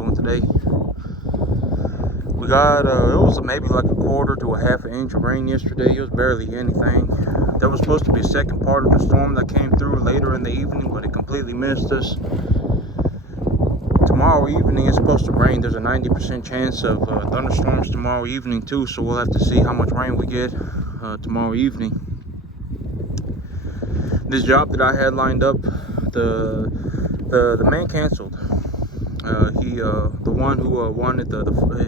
doing today. We got it was maybe like a quarter to a half an inch of rain yesterday. It was barely anything. There was supposed to be a second part of the storm that came through later in the evening, but it completely missed us. Tomorrow evening it's supposed to rain. There's a 90% chance of thunderstorms tomorrow evening too, so we'll have to see how much rain we get tomorrow evening. This job that I had lined up, the man canceled. The one who wanted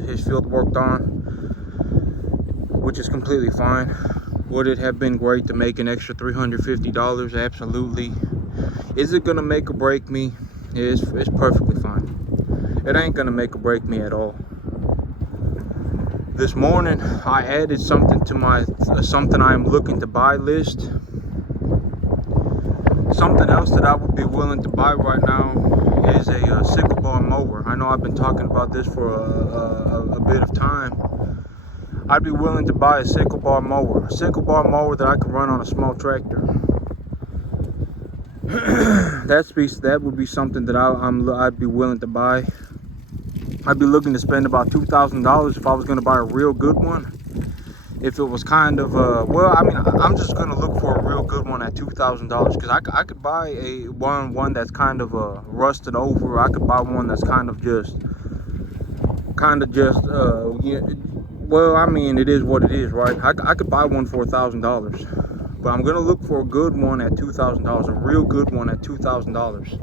his field worked on, which is completely fine. Would it have been great to make an extra $350? Absolutely. Is it gonna make or break me? It's perfectly fine. It ain't gonna make or break me at all. This morning I added something to my something I am looking to buy list. Something else that I would be willing to buy right now is a sickle bar mower. I know I've been talking about this for a bit of time. I'd be willing to buy a sickle bar mower that I could run on a small tractor. That would be something that I'd be willing to buy. I'd be looking to spend about $2,000 if I was going to buy a real good one. If it was kind of I'm just gonna look for a real good one at $2,000, because I could buy a one that's kind of rusted over. I could buy one that's kind of just it is what it is, right? I could buy one for $1,000, but I'm gonna look for a good one at $2,000, a real good one at $2,000.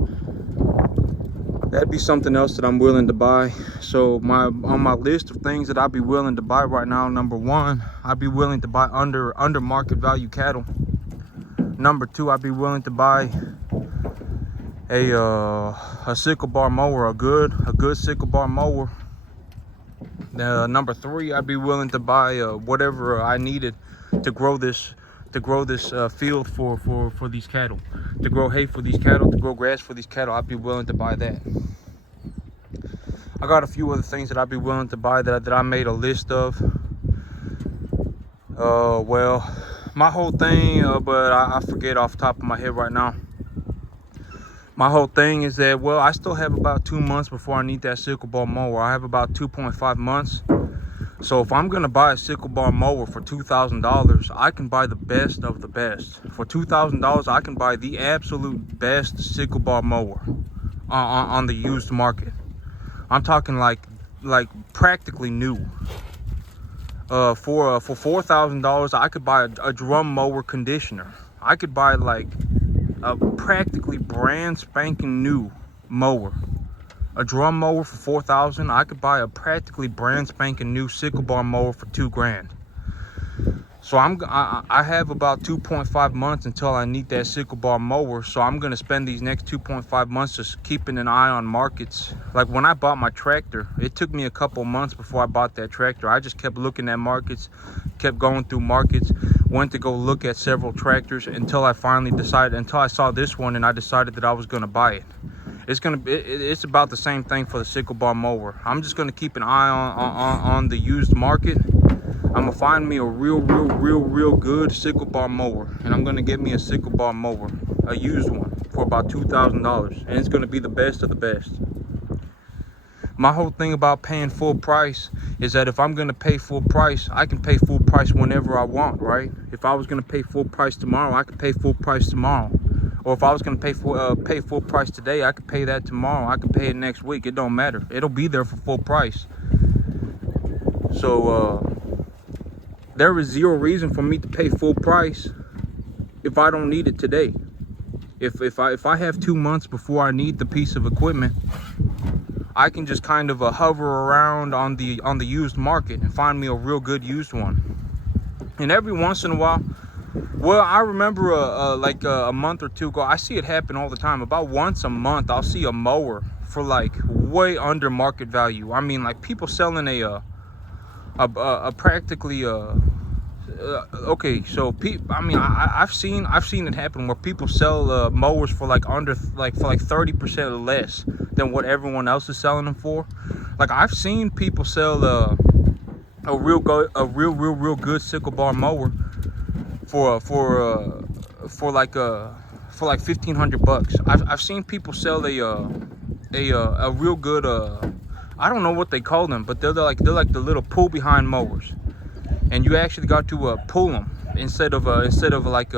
That'd be something else that I'm willing to buy. So on my list of things that I'd be willing to buy right now, number one, I'd be willing to buy under market value cattle. Number two, I'd be willing to buy a sickle bar mower, a good sickle bar mower. Number three, I'd be willing to buy whatever I needed to grow this field for these cattle, to grow hay for these cattle, to grow grass for these cattle. I'd be willing to buy that. I got a few other things that I'd be willing to buy that I made a list of. My whole thing, but I forget off the top of my head right now. My whole thing is that, I still have about 2 months before I need that sickle bar mower. I have about 2.5 months. So if I'm gonna buy a sickle bar mower for $2,000, I can buy the best of the best. For $2,000, I can buy the absolute best sickle bar mower on the used market. I'm talking like practically new. For $4,000, I could buy a drum mower conditioner. I could buy like a practically brand spanking new mower. A drum mower for $4,000. I could buy a practically brand spanking new sickle bar mower for $2,000. So I have about 2.5 months until I need that sickle bar mower. So I'm gonna spend these next 2.5 months just keeping an eye on markets. Like when I bought my tractor, it took me a couple months before I bought that tractor. I just kept looking at markets, kept going through markets, went to go look at several tractors until I finally decided, until I saw this one and I decided that I was gonna buy it. It's about the same thing for the sickle bar mower. I'm just gonna keep an eye on the used market. I'm gonna find me a real good sickle bar mower, and I'm gonna get me a sickle bar mower, a used one, for about $2,000, and it's gonna be the best of the best. My whole thing about paying full price is that if I'm gonna pay full price, I can pay full price whenever I want, right? If I was gonna pay full price tomorrow, I could pay full price tomorrow. Or if I was gonna pay full price today, I could pay that tomorrow. I could pay it next week. It don't matter. It'll be there for full price. So there is zero reason for me to pay full price if I don't need it today. If I have 2 months before I need the piece of equipment, I can just kind of hover around on the used market and find me a real good used one. And every once in a while, I remember like a month or two ago, I see it happen all the time. About once a month, I'll see a mower for like way under market value. I mean, like people selling a practically okay. So I've seen it happen where people sell mowers for like under like 30% less than what everyone else is selling them for. Like I've seen people sell a real good sickle bar mower for like $1,500. I've seen people sell a real good I don't know what they call them, but they're like the little pull behind mowers, and you actually got to pull them instead of like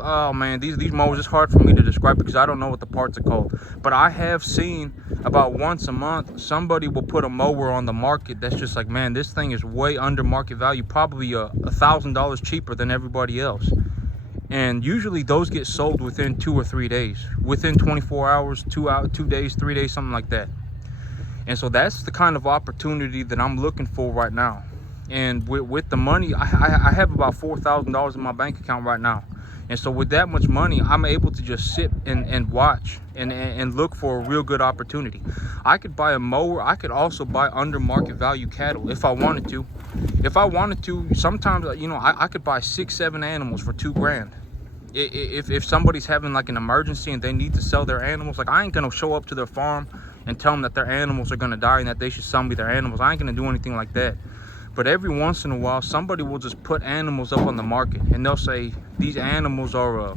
oh man, these mowers, it's hard for me to describe because I don't know what the parts are called. But I have seen about once a month somebody will put a mower on the market that's just like, man, this thing is way under market value, probably $1,000 cheaper than everybody else. And usually those get sold within 2 or 3 days, within 24 hours, 2 days, 3 days, something like that. And so that's the kind of opportunity that I'm looking for right now. And with the money, I have about $4,000 in my bank account right now. And so with that much money, I'm able to just sit and watch and look for a real good opportunity. I could buy a mower. I could also buy under market value cattle if I wanted to. If I wanted to, sometimes, you know, I could buy 6-7 animals for $2,000. If somebody's having like an emergency and they need to sell their animals, like I ain't gonna show up to their farm and tell them that their animals are gonna die and that they should sell me their animals. I ain't gonna do anything like that. But every once in a while, somebody will just put animals up on the market, and they'll say these animals are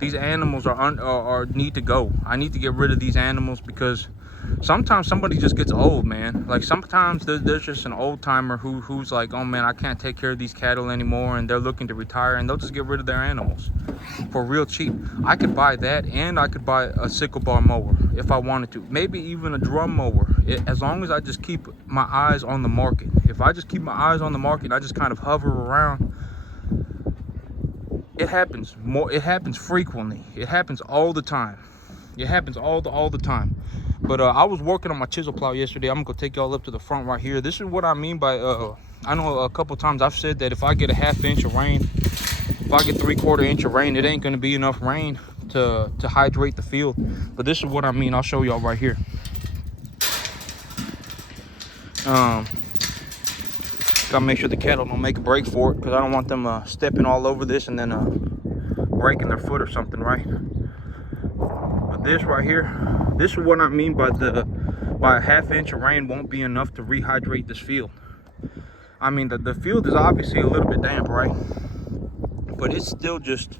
need to go. I need to get rid of these animals because sometimes somebody just gets old, man. Like sometimes there's just an old timer who's like, oh man, I can't take care of these cattle anymore, and they're looking to retire, and they'll just get rid of their animals for real cheap. I could buy that, and I could buy a sickle bar mower if I wanted to, maybe even a drum mower, as long as I just keep my eyes on the market. If I just keep my eyes on the market, I just kind of hover around. It happens frequently. It happens all the time. It happens all the time. But I was working on my chisel plow yesterday. I'm gonna take y'all up to the front right here. This is what I mean by I know a couple times I've said that if I get a ½ inch of rain, if I get 3/4 inch of rain, it ain't gonna be enough rain to hydrate the field. But this is what I mean. I'll show y'all right here. Gotta make sure the cattle don't make a break for it, because I don't want them stepping all over this and then breaking their foot or something, right? But this right here, this is what I mean by a ½ inch of rain won't be enough to rehydrate this field. I mean, the field is obviously a little bit damp, right? But it's still just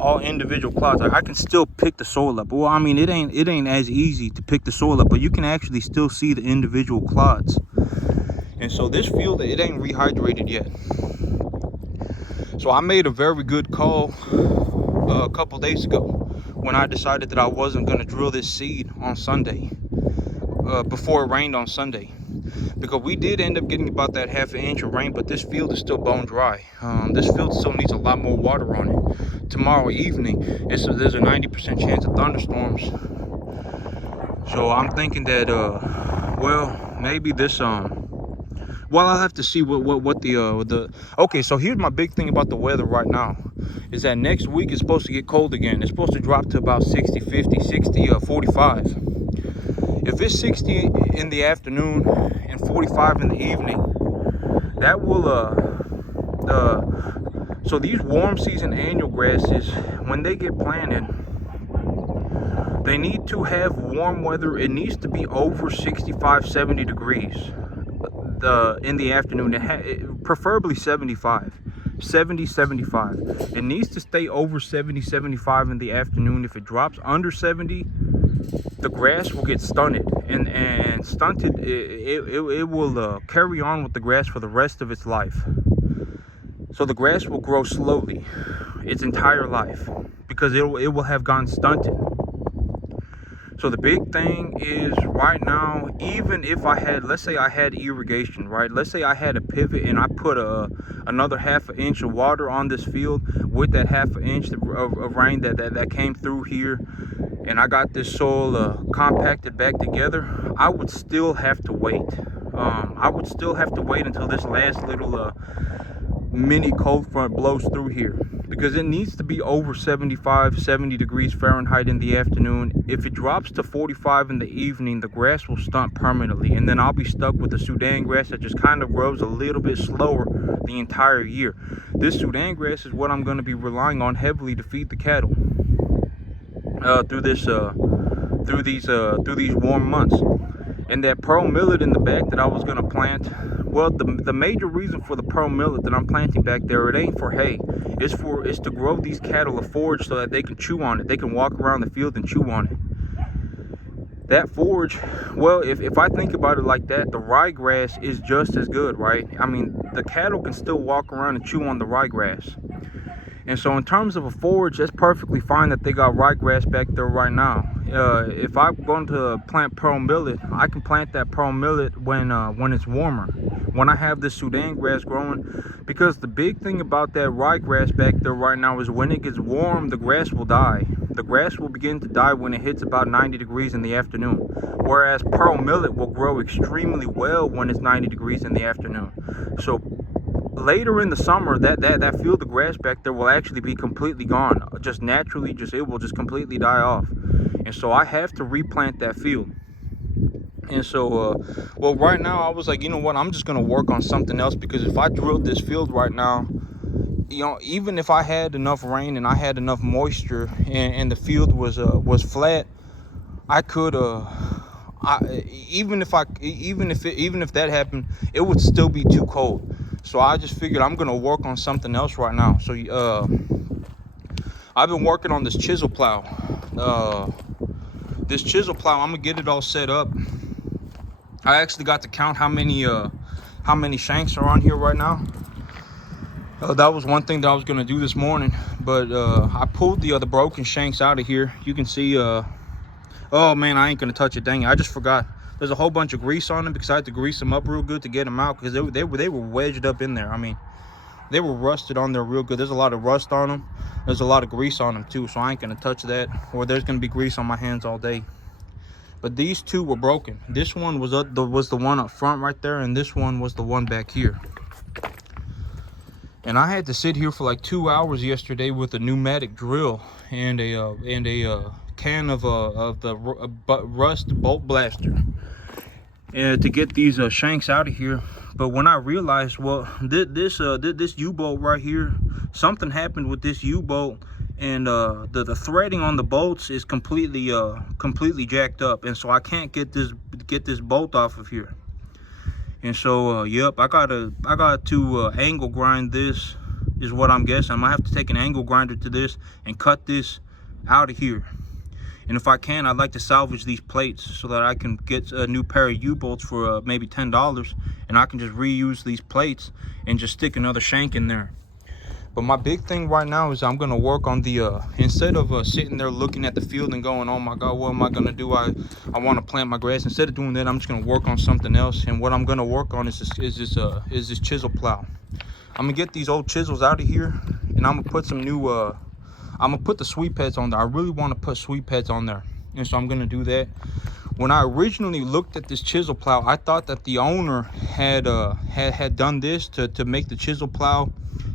all individual clods. Like I can still pick the soil up. Well, I mean, it ain't as easy to pick the soil up, but you can actually still see the individual clods. And so this field, it ain't rehydrated yet. So I made a very good call a couple days ago when I decided that I wasn't going to drill this seed on Sunday, before it rained on Sunday. Because we did end up getting about that ½ inch of rain, but this field is still bone dry. This field still needs a lot more water on it. Tomorrow evening, there's a 90% chance of thunderstorms. So I'm thinking that, well, maybe this, well, I'll have to see what the okay, so here's my big thing about the weather right now is that next week it's supposed to get cold again. It's supposed to drop to about 60, 50, 60, 45. If it's 60 in the afternoon and 45 in the evening, that will so these warm season annual grasses, when they get planted, they need to have warm weather. It needs to be over 65, 70 degrees in the afternoon, preferably 75. 70, 75. It needs to stay over 70, 75 in the afternoon. If it drops under 70, the grass will get stunted, and stunted, it will carry on with the grass for the rest of its life. So the grass will grow slowly its entire life because it will have gone stunted. So the big thing is right now, even if I had, let's say I had irrigation, right? Let's say I had a pivot and I put another ½ inch of water on this field with that ½ inch of rain that came through here, and I got this soil compacted back together, I would still have to wait. I would still have to wait until this last little mini cold front blows through here, because it needs to be over 75, 70 degrees Fahrenheit in the afternoon. If it drops to 45 in the evening, the grass will stunt permanently, and then I'll be stuck with the Sudan grass that just kind of grows a little bit slower the entire year. This Sudan grass is what I'm going to be relying on heavily to feed the cattle through these warm months. And that pearl millet in the back that I was going to plant, well, the major reason for the pearl millet that I'm planting back there, it ain't for hay. It's to grow these cattle a forage so that they can chew on it. They can walk around the field and chew on it. that forage, well, if I think about it like that, the ryegrass is just as good, right? I mean, the cattle can still walk around and chew on the ryegrass. And so in terms of a forage, that's perfectly fine that they got ryegrass back there right now. If I'm going to plant pearl millet, I can plant that pearl millet when it's warmer, when I have this Sudan grass growing. Because the big thing about that ryegrass back there right now is when it gets warm, the grass will die. The grass will begin to die when it hits about 90 degrees in the afternoon. Whereas pearl millet will grow extremely well when it's 90 degrees in the afternoon. So later in the summer, that field of grass back there will actually be completely gone. Just naturally, it will just completely die off. And so I have to replant that field. And so, well, right now I was like, you know what, I'm just gonna work on something else, because if I drilled this field right now, you know, even if I had enough rain and I had enough moisture and the field was flat, I could even if that happened, it would still be too cold. So I just figured I'm gonna work on something else right now. So I've been working on this chisel plow. This chisel plow, I'm gonna get it all set up. I actually got to count how many shanks are on here right now. That was one thing that I was gonna do this morning, but I pulled the broken shanks out of here. You can see, oh man, I ain't gonna touch it, dang it, I just forgot. There's a whole bunch of grease on them because I had to grease them up real good to get them out, because they were wedged up in there. I mean, they were rusted on there real good. There's a lot of rust on them. There's a lot of grease on them too, so I ain't gonna touch that, or there's gonna be grease on my hands all day. But these two were broken. This one was the one up front right there, and this one was the one back here. And I had to sit here for like 2 hours yesterday with a pneumatic drill and a can of the rust bolt blaster, and to get these shanks out of here. But when I realized, well, this U-bolt right here, something happened with this U-bolt, and the threading on the bolts is completely jacked up, and so I can't get this bolt off of here. And so yep, I got to angle grind this, is what I'm guessing. I'm gonna have to take an angle grinder to this and cut this out of here. And if I can, I'd like to salvage these plates so that I can get a new pair of U-bolts for maybe $10, and I can just reuse these plates and just stick another shank in there. But my big thing right now is I'm gonna work on the instead of sitting there looking at the field and going, oh my god, what am I gonna do? I want to plant my grass. Instead of doing that, I'm just gonna work on something else. And what I'm gonna work on is this chisel plow. I'm gonna get these old chisels out of here, and I'm gonna put some new I'm gonna put the sweep heads on there. I really want to put sweep heads on there, and so I'm gonna do that. When I originally looked at this chisel plow, I thought that the owner had done this to make the chisel plow,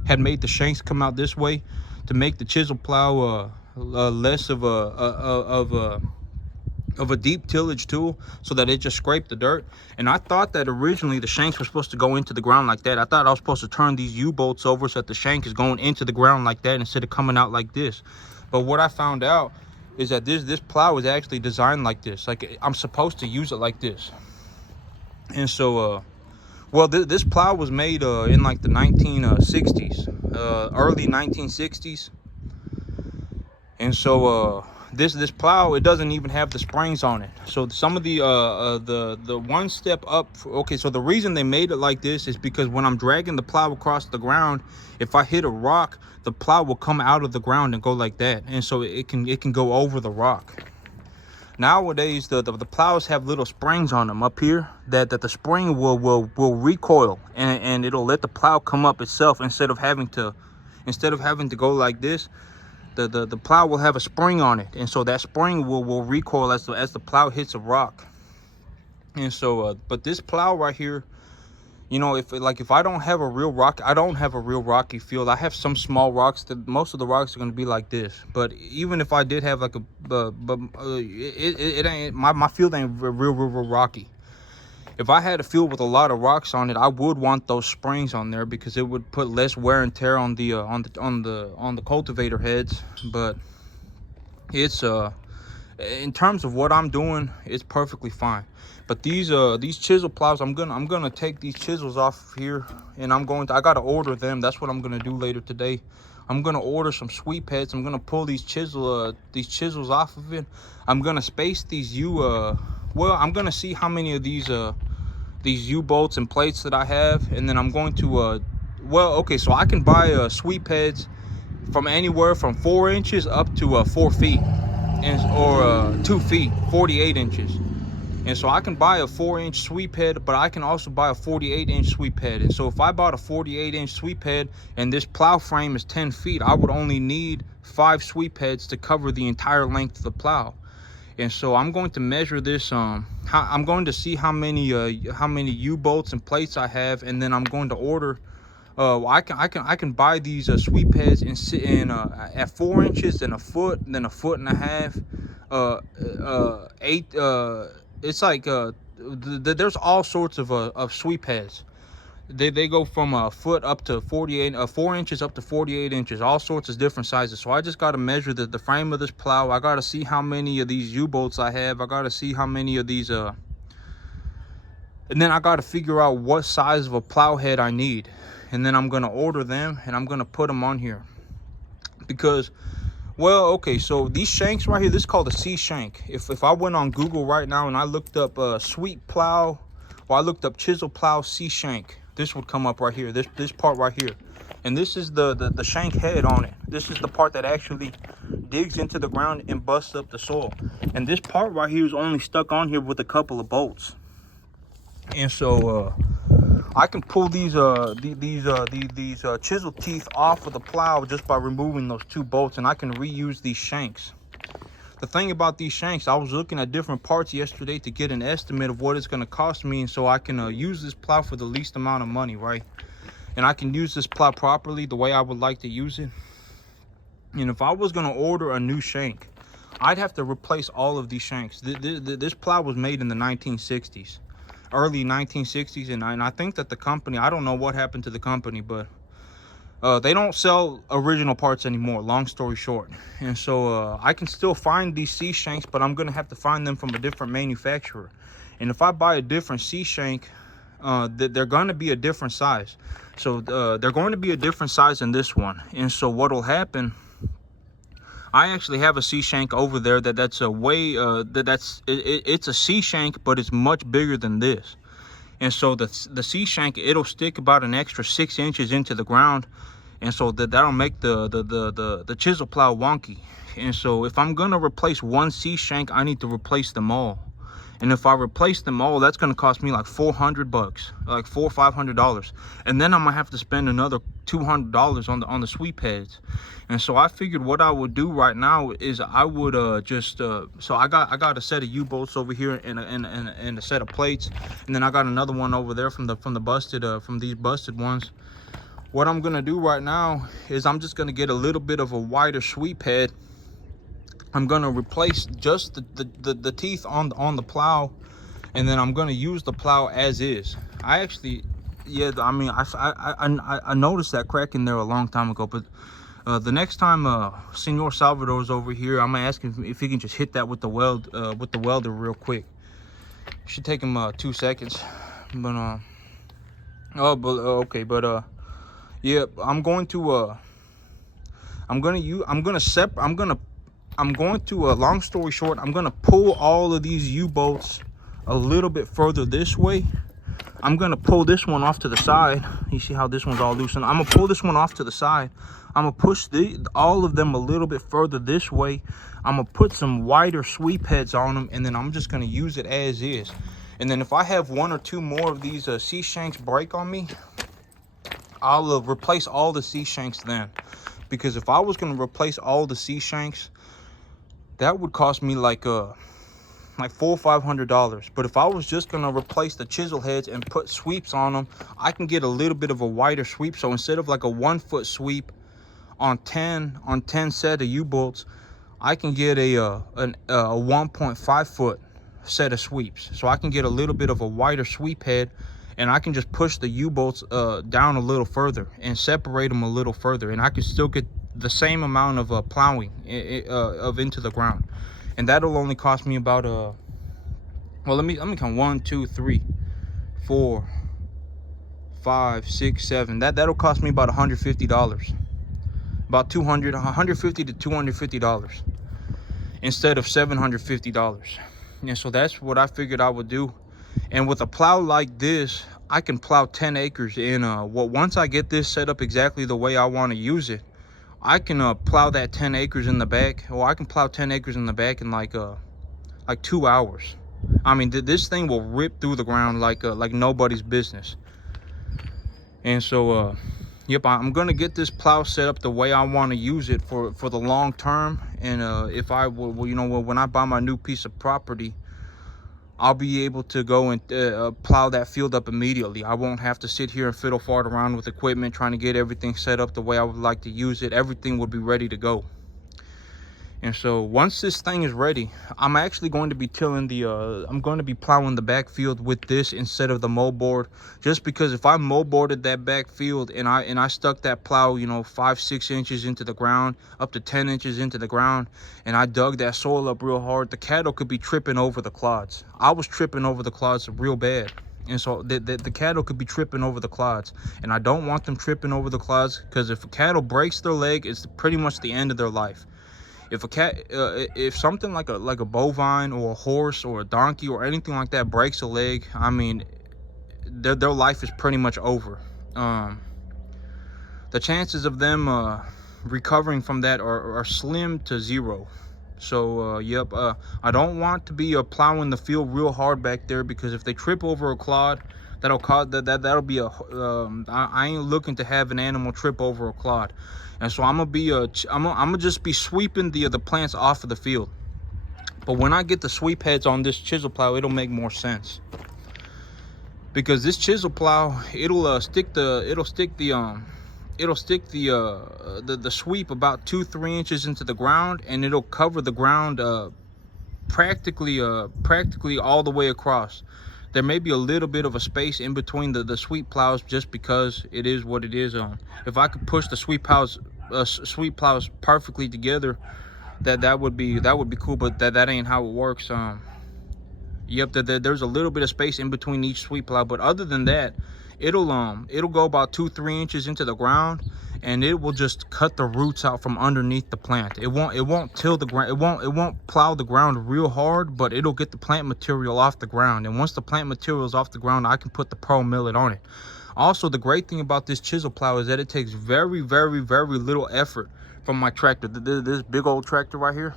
had made the shanks come out this way to make the chisel plow less of a deep tillage tool, so that it just scraped the dirt. And I thought that originally the shanks were supposed to go into the ground like that. I thought I was supposed to turn these U-bolts over so that the shank is going into the ground like that instead of coming out like this. But what I found out is that this plow is actually designed like this. Like, I'm supposed to use it like this. And so well, this plow was made in like the 1960s, early 1960s. And so this plow, it doesn't even have the springs on it. So some of the one step up, okay, so the reason they made it like this is because when I'm dragging the plow across the ground, if I hit a rock, the plow will come out of the ground and go like that, and so it can go over the rock. Nowadays the plows have little springs on them up here that the spring will recoil, and it'll let the plow come up itself instead of having to go like this. The plow will have a spring on it, and so that spring will recoil as the plow hits a rock. And so but this plow right here, you know, if I don't have a real rocky field. I have some small rocks. Most of the rocks are going to be like this. But even if I did have like it ain't, my field ain't real rocky. If I had a field with a lot of rocks on it, I would want those springs on there because it would put less wear and tear on the cultivator heads. But it's in terms of what I'm doing, it's perfectly fine. But these chisel plows, I'm gonna take these chisels off here, and I gotta order them. That's what I'm gonna do later today. I'm gonna order some sweep heads. I'm gonna pull these chisels off of it. I'm gonna space these well, I'm gonna see how many of these U-bolts and plates that I have, and then I'm going to well, okay, so I can buy sweep heads from anywhere from 4 inches up to 4 feet, or 2 feet, 48 inches. And so I can buy a 4-inch sweep head, but I can also buy a 48-inch sweep head. And so if I bought a 48-inch sweep head and this plow frame is 10 feet, I would only need 5 sweep heads to cover the entire length of the plow. And so I'm going to measure this. I'm going to see how many U-bolts and plates I have, and then I'm going to order. I can buy these sweep heads and sit in at 4 inches, then a foot, then a foot and a half, 8. It's like there's all sorts of sweep heads. They go from a foot up to 4 inches up to 48 inches, all sorts of different sizes. So I just got to measure the frame of this plow. I got to see how many of these U-bolts I have. I got to see how many of these and then I got to figure out what size of a plow head I need, and then I'm going to order them and I'm going to put them on here. Because, well, okay, so these shanks right here, this is called a C shank. If I went on Google right now and I looked up sweep plow, or I looked up chisel plow C shank, this would come up right here, this part right here. And this is the shank head on it. This is the part that actually digs into the ground and busts up the soil. And this part right here is only stuck on here with a couple of bolts. And so I can pull these chisel teeth off of the plow just by removing those 2 bolts, and I can reuse these shanks. The thing about these shanks, I was looking at different parts yesterday to get an estimate of what it's going to cost me, and so I can use this plow for the least amount of money, right? And I can use this plow properly the way I would like to use it. And if I was going to order a new shank, I'd have to replace all of these shanks. This plow was made in the 1960s. Early 1960s, and I think that the company, I don't know what happened to the company, but they don't sell original parts anymore, long story short. And so I can still find these C shanks, but I'm gonna have to find them from a different manufacturer. And if I buy a different C shank, they're going to be a different size. So they're going to be a different size than this one. And so what will happen, I actually have a C shank over there that's a way it's a C shank, but it's much bigger than this. And so the C shank, it'll stick about an extra 6 inches into the ground, and so that'll make the chisel plow wonky. And so if I'm gonna replace one C shank, I need to replace them all. And if I replace them all, that's gonna cost me like $400, like $400 or $500, and then I'm gonna have to spend another $200 on the sweep heads. And so I figured what I would do right now is I would so I got a set of U-bolts over here and a set of plates, and then I got another one over there from these busted ones. What I'm gonna do right now is I'm just gonna get a little bit of a wider sweep head. I'm gonna replace just the teeth on the plow, and then I'm gonna use the plow as is. I actually, yeah, I mean, I noticed that crack in there a long time ago, but the next time Senor Salvador's over here, I'm gonna ask him if he can just hit that with the welder real quick. Should take him 2 seconds, but yeah, I'm going to long story short, I'm gonna pull all of these U-bolts a little bit further this way. I'm gonna pull this one off to the side. You see how this one's all loose, and I'm gonna pull this one off to the side. I'm gonna push all of them a little bit further this way. I'm gonna put some wider sweep heads on them, and then I'm just gonna use it as is. And then if I have 1 or 2 more of these C shanks break on me, I'll replace all the C shanks then. Because if I was gonna replace all the C shanks, that would cost me like $400 or $500. But if I was just gonna replace the chisel heads and put sweeps on them, I can get a little bit of a wider sweep. So instead of like a 1-foot sweep on 10 set of U-bolts, I can get a 1.5-foot set of sweeps. So I can get a little bit of a wider sweep head, and I can just push the U-bolts down a little further and separate them a little further, and I can still get the same amount of plowing into the ground. And that'll only cost me about well, let me count 1, 2, 3, 4, 5, 6, 7. That'll cost me about $150. about $150 to $250 instead of $750. And so that's what I figured I would do. And with a plow like this, I can plow 10 acres in once I get this set up exactly the way I want to use it, I can plow that 10 acres in the back. Well, I can plow 10 acres in the back in like 2 hours. I mean, this thing will rip through the ground like nobody's business. And so yep, I'm gonna get this plow set up the way I want to use it for the long term. And if I will, you know, when I buy my new piece of property, I'll be able to go and plow that field up immediately. I won't have to sit here and fiddle fart around with equipment trying to get everything set up the way I would like to use it. Everything will be ready to go. And so once this thing is ready, I'm actually going to be tilling I'm going to be plowing the backfield with this instead of the moldboard, just because if I moldboarded that backfield and I stuck that plow, you know, 5-6 inches into the ground, up to 10 inches into the ground, and I dug that soil up real hard, the cattle could be tripping over the clods. I was tripping over the clods real bad. And so the cattle could be tripping over the clods, and I don't want them tripping over the clods, because if a cattle breaks their leg, it's pretty much the end of their life. If something like a bovine or a horse or a donkey or anything like that breaks a leg, I mean, their life is pretty much over. The chances of them recovering from that are slim to zero. So yep, I don't want to be plowing the field real hard back there, because if they trip over a clod, that'll cause that'll be I ain't looking to have an animal trip over a clod. And so I'm gonna just be sweeping the plants off of the field. But when I get the sweep heads on this chisel plow, it'll make more sense, because this chisel plow, it'll stick the sweep about 2-3 inches into the ground, and it'll cover the ground practically all the way across. There may be a little bit of a space in between the sweep plows, just because it is what it is. If I could push the sweep plows perfectly together, that would be cool. But that ain't how it works. Yep, there's a little bit of space in between each sweep plow, but other than that, it'll go about 2-3 inches into the ground, and it will just cut the roots out from underneath the plant. It won't till the ground. It won't plow the ground real hard, but it'll get the plant material off the ground. And once the plant material is off the ground, I can put the pearl millet on it. Also, the great thing about this chisel plow is that it takes very, very, very little effort from my tractor. This big old tractor right here,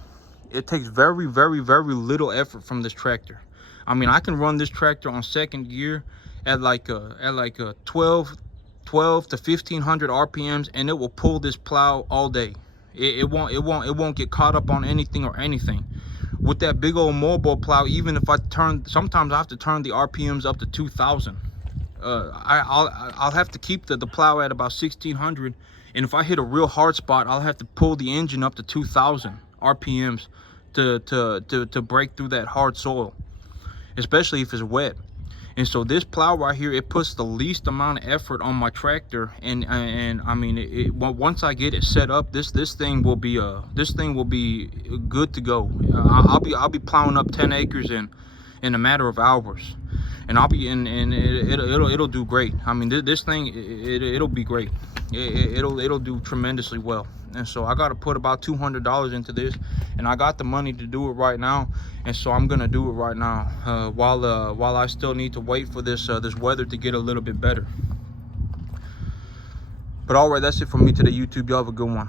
it takes very, very, very little effort from this tractor. I mean, I can run this tractor on second gear at like 12 to 1500 RPMs, and it will pull this plow all day. It won't get caught up on anything or anything. With that big old mobile plow, even if sometimes I have to turn the RPMs up to 2000. I'll have to keep the plow at about 1600, and if I hit a real hard spot, I'll have to pull the engine up to 2000 RPMs to break through that hard soil, especially if it's wet. And so this plow right here, it puts the least amount of effort on my tractor, and I mean, once I get it set up, this thing will be good to go. I'll be plowing up 10 acres in a matter of hours, and it'll do great. I mean, this thing, it'll be great. It'll do tremendously well. And so I got to put about $200 into this, and I got the money to do it right now. And so I'm gonna do it right now, while I still need to wait for this weather to get a little bit better. But all right, that's it for me today, YouTube. Y'all have a good one.